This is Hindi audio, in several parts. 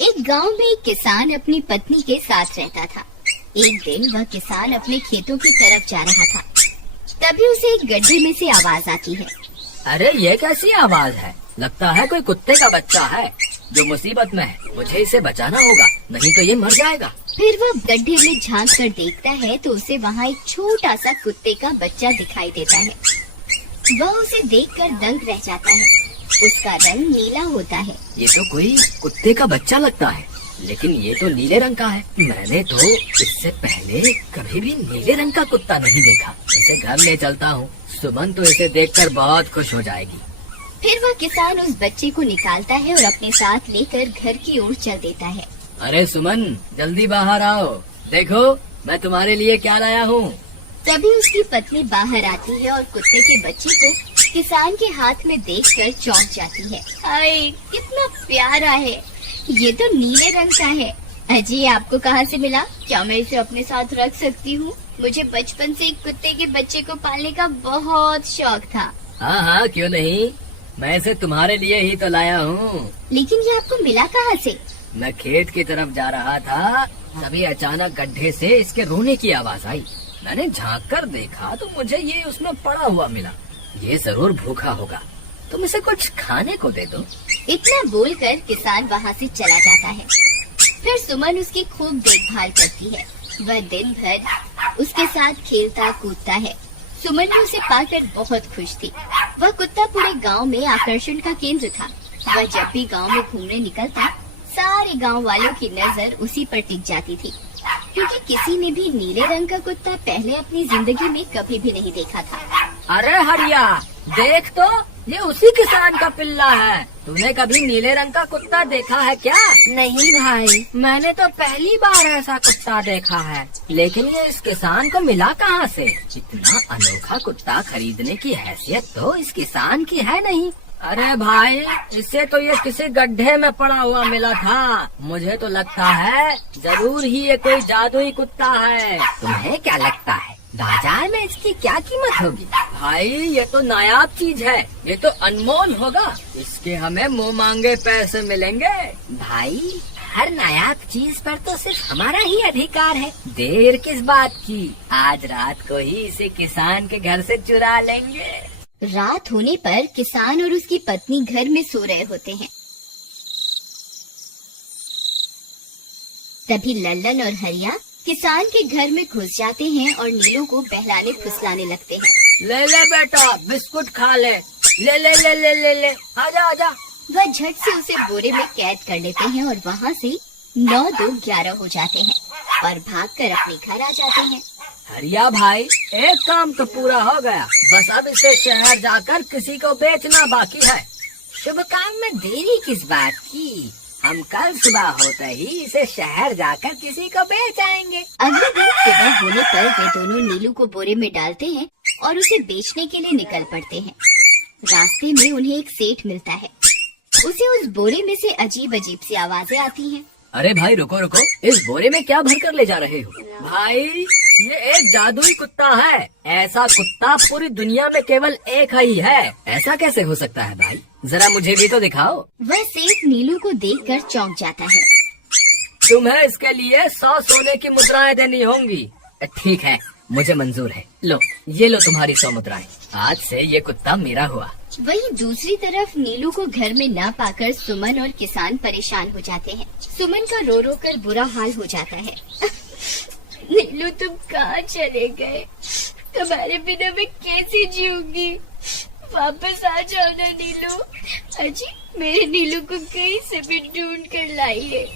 एक गांव में एक किसान अपनी पत्नी के साथ रहता था। एक दिन वह किसान अपने खेतों की तरफ जा रहा था। तभी उसे एक गड्ढे में से आवाज आती है। अरे ये कैसी आवाज है? लगता है कोई कुत्ते का बच्चा है जो मुसीबत में है। मुझे इसे बचाना होगा, नहीं तो ये मर जाएगा। फिर वह गड्ढे में झांक कर देखता है तो उसे वहाँ एक छोटा सा कुत्ते का बच्चा दिखाई देता है। वह उसे देखकर दंग रह जाता है। उसका रंग नीला होता है। ये तो कोई कुत्ते का बच्चा लगता है, लेकिन ये तो नीले रंग का है। मैंने तो इससे पहले कभी भी नीले रंग का कुत्ता नहीं देखा। इसे घर ले चलता हूँ, सुमन तो इसे देखकर बहुत खुश हो जाएगी। फिर वह किसान उस बच्चे को निकालता है और अपने साथ लेकर घर की ओर चल देता है। अरे सुमन, जल्दी बाहर आओ, देखो मैं तुम्हारे लिए क्या लाया हूँ। तभी उसकी पत्नी बाहर आती है और कुत्ते के बच्चे को किसान के हाथ में देखकर चौंक जाती है। अरे कितना प्यारा है, ये तो नीले रंग का है। अजी आपको कहाँ से मिला? क्या मैं इसे अपने साथ रख सकती हूँ? मुझे बचपन से एक कुत्ते के बच्चे को पालने का बहुत शौक था। हाँ हाँ, क्यों नहीं, मैं इसे तुम्हारे लिए ही तो लाया हूँ। लेकिन ये आपको मिला कहाँ से? मैं खेत की तरफ जा रहा था, तभी अचानक गड्ढे से इसके रोने की आवाज आई। मैंने झांक कर देखा तो मुझे ये उसमें पड़ा हुआ मिला। ये जरूर भूखा होगा, तुम इसे कुछ खाने को दे दो। इतना बोलकर किसान वहाँ से चला जाता है। फिर सुमन उसकी खूब देखभाल करती है। वह दिन भर उसके साथ खेलता कूदता है। सुमन भी उसे पाकर बहुत खुश थी। वह कुत्ता पूरे गांव में आकर्षण का केंद्र था। वह जब भी गांव में घूमने निकलता, सारे गांव वालों की नजर उसी पर टिक जाती थी, क्योंकि किसी ने भी नीले रंग का कुत्ता पहले अपनी जिंदगी में कभी भी नहीं देखा था। अरे हरिया, देख तो, ये उसी किसान का पिल्ला है। तूने कभी नीले रंग का कुत्ता देखा है क्या? नहीं भाई, मैंने तो पहली बार ऐसा कुत्ता देखा है। लेकिन ये इस किसान को मिला कहाँ से? इतना अनोखा कुत्ता खरीदने की हैसियत तो इस किसान की है नहीं। अरे भाई, इससे तो ये किसी गड्ढे में पड़ा हुआ मिला था। मुझे तो लगता है जरूर ही ये कोई जादुई कुत्ता है। तुम्हें क्या लगता है बाजार में इसकी क्या कीमत होगी? भाई ये तो नायाब चीज है, ये तो अनमोल होगा। इसके हमें मुंह मांगे पैसे मिलेंगे। भाई हर नायाब चीज पर तो सिर्फ हमारा ही अधिकार है। देर किस बात की, आज रात को ही इसे किसान के घर से चुरा लेंगे। रात होने पर किसान और उसकी पत्नी घर में सो रहे होते हैं। तभी लल्लन और हरिया किसान के घर में घुस जाते हैं और नीलू को बहलाने फुसलाने लगते हैं। ले ले बेटा, बिस्कुट खा ले, ले ले ले ले ले ले, आजा आजा। वह झट से उसे बोरे में कैद कर लेते हैं और वहाँ से 9-2-11 हो जाते हैं और भागकर अपने घर आ जाते हैं। हरिया भाई, एक काम तो पूरा हो गया, बस अब इसे शहर जाकर किसी को बेचना बाकी है। शुभ काम में देरी किस बात की? हम कल सुबह होते ही इसे शहर जाकर किसी को बेच आएंगे। अगले दिन सुबह होने पर वे दोनों नीलू को बोरे में डालते हैं और उसे बेचने के लिए निकल पड़ते हैं। रास्ते में उन्हें एक सेठ मिलता है। उसे उस बोरे में से अजीब अजीब सी आवाजें आती हैं। अरे भाई रुको रुको, इस बोरे में क्या भर कर ले जा रहे हो? भाई ये एक जादुई कुत्ता है। ऐसा कुत्ता पूरी दुनिया में केवल एक ही है। ऐसा कैसे हो सकता है भाई? जरा मुझे भी तो दिखाओ। वह सेठ नीलू को देखकर चौंक जाता है। तुम्हें इसके लिए 100 सोने की मुद्राएं देनी होंगी। ठीक है, मुझे मंजूर है। लो, ये लो तुम्हारी 100 मुद्राएं। आज से ये कुत्ता मेरा हुआ। वहीं दूसरी तरफ नीलू को घर में न पाकर सुमन और किसान परेशान हो जाते हैं। सुमन का रो रो कर बुरा हाल हो जाता है। नीलू तुम कहाँ चले गए? तुम्हारे बिना मैं कैसे जीऊंगी? वापस आ जाओ ना नीलू। अजी मेरे नीलू को कहीं से भी ढूंढ कर लाइए।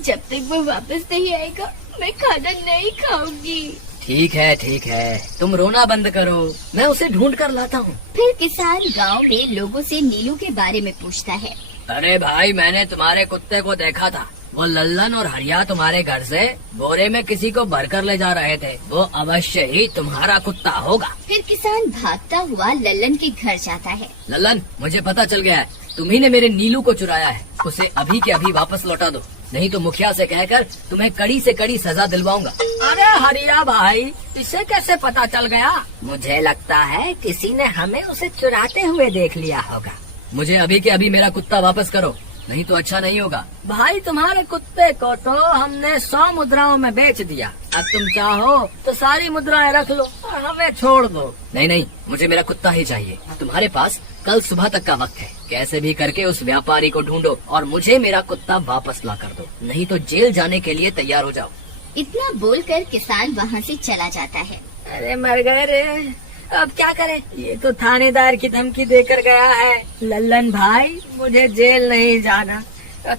जब तक वो वापस नहीं आएगा मैं खाना नहीं खाऊंगी। ठीक है, तुम रोना बंद करो, मैं उसे ढूंढ कर लाता हूँ। फिर किसान गांव में लोगों से नीलू के बारे में पूछता है। अरे भाई, मैंने तुम्हारे कुत्ते को देखा था। वो लल्लन और हरिया तुम्हारे घर से बोरे में किसी को भरकर ले जा रहे थे। वो अवश्य ही तुम्हारा कुत्ता होगा। फिर किसान भागता हुआ लल्लन के घर जाता है। लल्लन, मुझे पता चल गया है, तुम्ही ने मेरे नीलू को चुराया है। उसे अभी के अभी वापस लौटा दो, नहीं तो मुखिया से कहकर तुम्हें कड़ी से कड़ी सजा दिलवाऊंगा। अरे हरिया भाई, इसे कैसे पता चल गया? मुझे लगता है किसी ने हमें उसे चुराते हुए देख लिया होगा। मुझे अभी के अभी मेरा कुत्ता वापस करो, नहीं तो अच्छा नहीं होगा। भाई तुम्हारे कुत्ते को तो हमने 100 मुद्राओं में बेच दिया, अब तुम चाहो तो सारी मुद्राएं रख लो और हमें छोड़ दो। नहीं नहीं, मुझे मेरा कुत्ता ही चाहिए। तुम्हारे पास कल सुबह तक का वक्त है, कैसे भी करके उस व्यापारी को ढूंढो और मुझे मेरा कुत्ता वापस ला कर दो, नहीं तो जेल जाने के लिए तैयार हो जाओ। इतना बोलकर किसान वहाँ से चला जाता है। अरे मर गए रे, अब क्या करें, ये तो थानेदार की धमकी देकर गया है। लल्लन भाई, मुझे जेल नहीं जाना,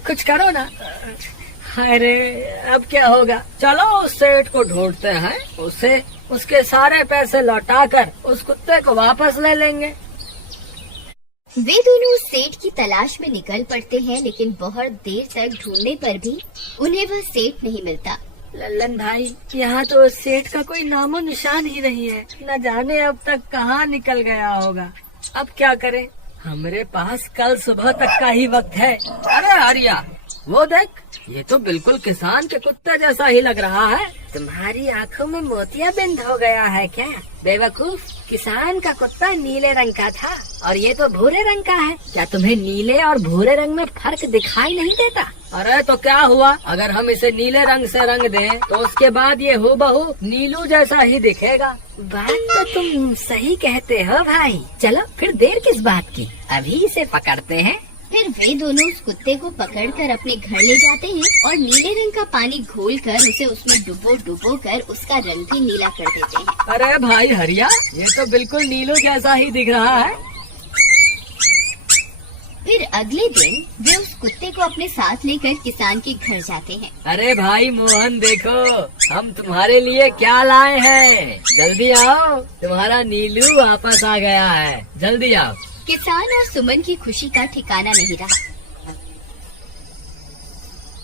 कुछ करो ना। अरे अब क्या होगा, चलो उस सेठ को ढूंढते हैं, उसे उसके सारे पैसे लौटाकर उस कुत्ते को वापस ले लेंगे। वे दोनों उस सेठ की तलाश में निकल पड़ते हैं, लेकिन बहुत देर तक ढूंढने पर भी उन्हें वह सेठ नहीं मिलता। लल्लन भाई, यहाँ तो उस सेठ का कोई नामो निशान ही नहीं है, न जाने अब तक कहाँ निकल गया होगा। अब क्या करें, हमारे पास कल सुबह तक का ही वक्त है। अरे आर्या, वो देख, ये तो बिल्कुल किसान के कुत्ते जैसा ही लग रहा है। तुम्हारी आंखों में मोतियाबिंद हो गया है क्या बेवकूफ? किसान का कुत्ता नीले रंग का था और ये तो भूरे रंग का है। क्या तुम्हें नीले और भूरे रंग में फर्क दिखाई नहीं देता? अरे तो क्या हुआ, अगर हम इसे नीले रंग से रंग दें तो उसके बाद ये हूबहू नीलू जैसा ही दिखेगा। बात तो तुम सही कहते हो भाई, चलो फिर देर किस बात की, अभी इसे पकड़ते हैं। फिर वे दोनों उस कुत्ते को पकड़कर अपने घर ले जाते हैं और नीले रंग का पानी घोलकर उसे उसमें डुबो कर उसका रंग भी नीला कर देते हैं। अरे भाई हरिया, ये तो बिल्कुल नीलू जैसा ही दिख रहा है। फिर अगले दिन वे उस कुत्ते को अपने साथ लेकर किसान के घर जाते हैं। अरे भाई मोहन, देखो हम तुम्हारे लिए क्या लाए हैं, जल्दी आओ, तुम्हारा नीलू वापस आ गया है, जल्दी आओ। किसान और सुमन की खुशी का ठिकाना नहीं रहा।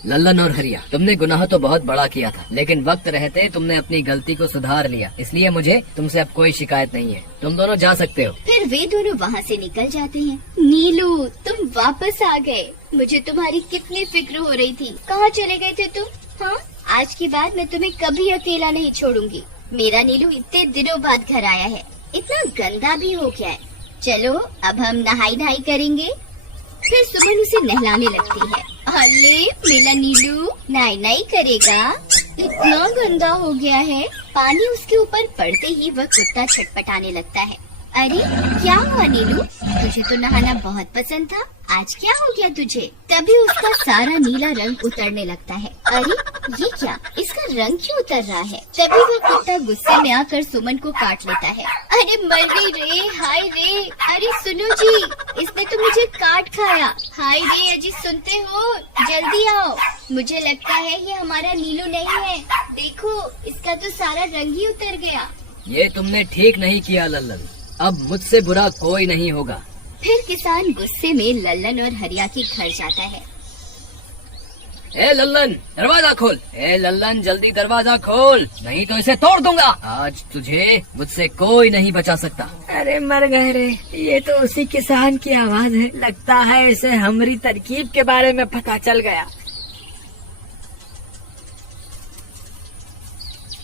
लल्लन और हरिया, तुमने गुनाह तो बहुत बड़ा किया था, लेकिन वक्त रहते तुमने अपनी गलती को सुधार लिया, इसलिए मुझे तुमसे अब कोई शिकायत नहीं है, तुम दोनों जा सकते हो। फिर वे दोनों वहाँ से निकल जाते हैं। नीलू, तुम वापस आ गए, मुझे तुम्हारी कितनी फिक्र हो रही थी। कहाँ चले गए थे तुम? हाँ, आज के बाद मैं तुम्हें कभी अकेला नहीं छोड़ूंगी। मेरा नीलू इतने दिनों बाद घर आया है, इतना गंदा भी हो गया है। चलो अब हम नहाई करेंगे। फिर सुमन उसे नहलाने लगती है। अरे मेरा नीलू नहाई करेगा, इतना गंदा हो गया है। पानी उसके ऊपर पड़ते ही वह कुत्ता छटपटाने लगता है। अरे क्या हुआ नीलू, तुझे तो नहाना बहुत पसंद था, आज क्या हो गया तुझे? तभी उसका सारा नीला रंग उतरने लगता है। अरे ये क्या, इसका रंग क्यों उतर रहा है? तभी वह कुत्ता गुस्से में आकर सुमन को काट लेता है। अरे मर गई रे, हाय रे। अरे सुनो जी, इसने तो मुझे काट खाया। हाय रे अजी, सुनते हो? जल्दी आओ, मुझे लगता है ये हमारा नीलू नहीं है। देखो, इसका तो सारा रंग ही उतर गया। ये तुमने ठीक नहीं किया लल्लन, अब मुझसे बुरा कोई नहीं होगा। फिर किसान गुस्से में लल्लन और हरिया के घर जाता है। ए लल्लन, दरवाजा खोल। ए लल्लन, जल्दी दरवाजा खोल, नहीं तो इसे तोड़ दूंगा। आज तुझे मुझसे कोई नहीं बचा सकता। अरे मर गए रे, ये तो उसी किसान की आवाज है, लगता है इसे हमारी तरकीब के बारे में पता चल गया।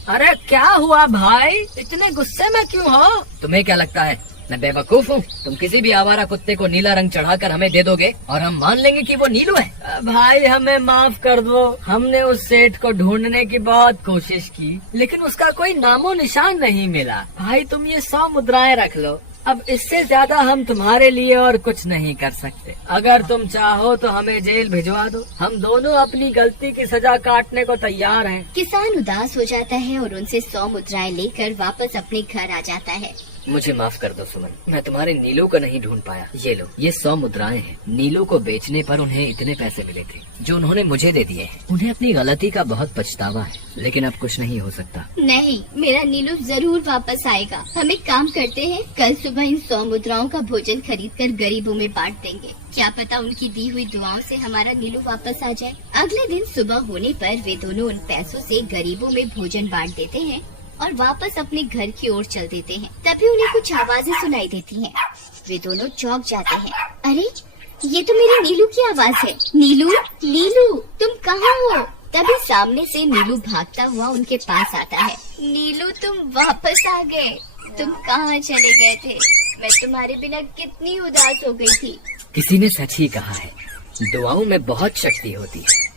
अरे क्या हुआ भाई, इतने गुस्से में क्यों हो? तुम्हें क्या लगता है मैं बेवकूफ हूँ? तुम किसी भी आवारा कुत्ते को नीला रंग चढ़ाकर हमें दे दोगे और हम मान लेंगे कि वो नीलू है? भाई हमें माफ कर दो, हमने उस सेठ को ढूंढने की बहुत कोशिश की, लेकिन उसका कोई नामो निशान नहीं मिला। भाई तुम ये 100 मुद्राएं रख लो, अब इससे ज्यादा हम तुम्हारे लिए और कुछ नहीं कर सकते। अगर तुम चाहो तो हमें जेल भिजवा दो, हम दोनों अपनी गलती की सजा काटने को तैयार हैं। किसान उदास हो जाता है और उनसे 100 मुद्राएं लेकर वापस अपने घर आ जाता है। मुझे माफ कर दो सुमन, मैं तुम्हारे नीलू को नहीं ढूंढ पाया। ये लो, ये 100 मुद्राएं हैं। नीलू को बेचने पर उन्हें इतने पैसे मिले थे जो उन्होंने मुझे दे दिए हैं। उन्हें अपनी गलती का बहुत पछतावा है, लेकिन अब कुछ नहीं हो सकता। नहीं, मेरा नीलू जरूर वापस आएगा। हम एक काम करते हैं, कल सुबह इन 100 मुद्राओं का भोजन खरीदकर गरीबों में बांट देंगे। क्या पता उनकी दी हुई दुआओं से हमारा नीलू वापस आ जाए। अगले दिन सुबह होने पर वे दोनों उन पैसों से गरीबों में भोजन बांट देते हैं और वापस अपने घर की ओर चल देते हैं। तभी उन्हें कुछ आवाजें सुनाई देती हैं। वे दोनों चौंक जाते हैं। अरे ये तो मेरे नीलू की आवाज है। नीलू, नीलू तुम कहाँ हो? तभी सामने से नीलू भागता हुआ उनके पास आता है। नीलू तुम वापस आ गए, तुम कहाँ चले गए थे? मैं तुम्हारे बिना कितनी उदास हो गई थी। किसी ने सच ही कहा है, दुआओं में बहुत शक्ति होती है।